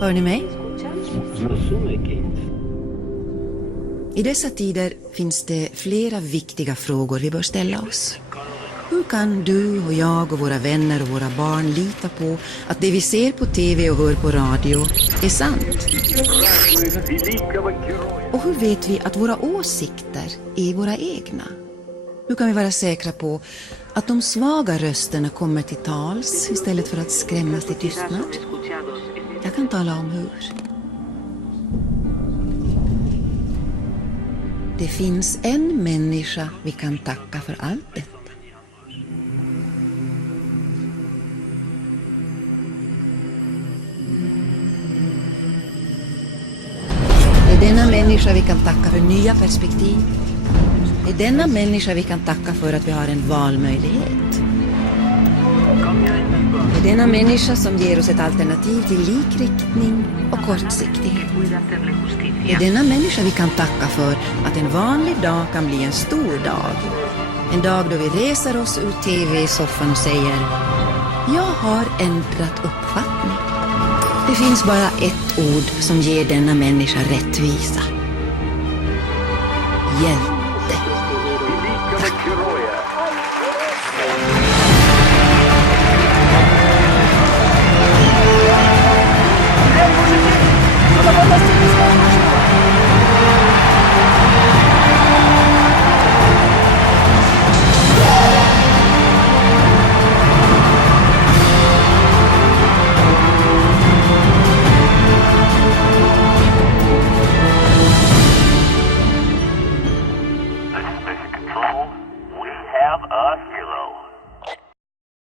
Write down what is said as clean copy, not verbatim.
Hör ni mig? I dessa tider finns det flera viktiga frågor vi bör ställa oss. Hur kan du och jag och våra vänner och våra barn lita på att det vi ser på tv och hör på radio är sant? Och hur vet vi att våra åsikter är våra egna? Hur kan vi vara säkra på att de svaga rösterna kommer till tals istället för att skrämmas till tystnad? Jag kan tala om hur. Det finns en människa vi kan tacka för allt detta. Det är denna människa vi kan tacka för nya perspektiv. Det är denna människa vi kan tacka för att vi har en valmöjlighet. Det är denna människa som ger oss ett alternativ till likriktning och kortsiktighet. Det är denna människa vi kan tacka för att en vanlig dag kan bli en stor dag. En dag då vi reser oss ur tv-soffan och säger: jag har ändrat uppfattning. Det finns bara ett ord som ger denna människa rättvisa. Hjälp. We have a hero.